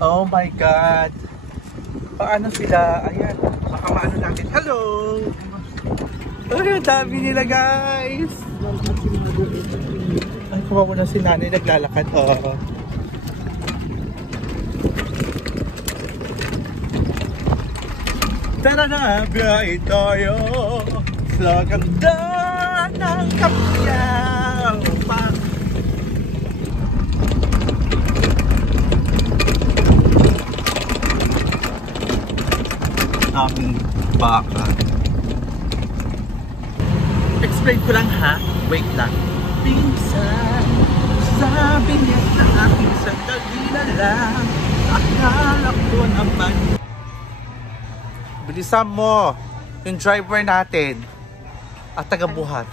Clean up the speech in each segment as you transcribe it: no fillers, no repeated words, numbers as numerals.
Oh my God. Paano sila? Ayan. Baka maano natin. Hello! Ay, ang dami nila guys. Ay, kuha mo na si nanay naglalakad. Oh. Tara na, biyahe tayo sa ganda ng Kapyaupan. Aming baka. Explain ko lang ha. Wait lang. Pinsan, sabi niya sa akin sandali na lang. Akala ko naman. Bilisan mo. Yung driver natin. At tagabuhat.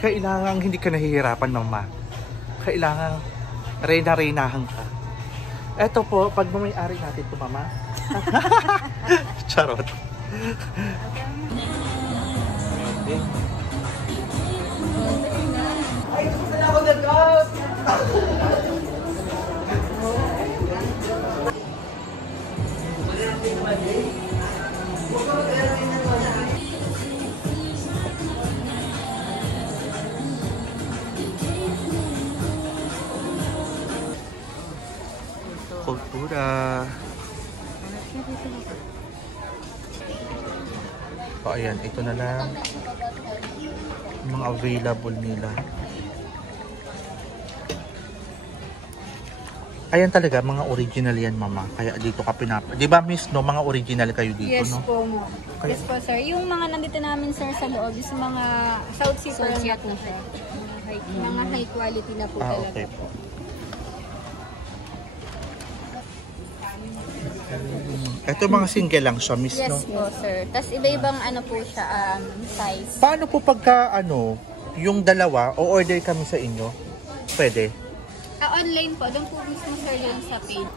Kailangan hindi ka nahihirapan, mama. Kailangan reyna-reynahan ka. Eto po, pag may-ari natin ito, mama. Charot. Ay, saan ako nag-out? Kultura. So ayan, ito na lang yung mga available nila. Ayan talaga, mga original yan, mama. Kaya dito ka di ba miss, no? Mga original kayo dito, yes, no? Po, yes po, sir. Yung mga nandito namin, sir, sa loob is mga South Sea pearl na po siya. Mga high quality na po talaga. Okay po. Ito mga single lang siya, miss, yes, no? Yes po, sir. Tapos iba-ibang ano po siya, size. Paano po pagka, yung dalawa, o order kami sa inyo? Pwede? Online po. Doon po mismo, sir, yun sa page.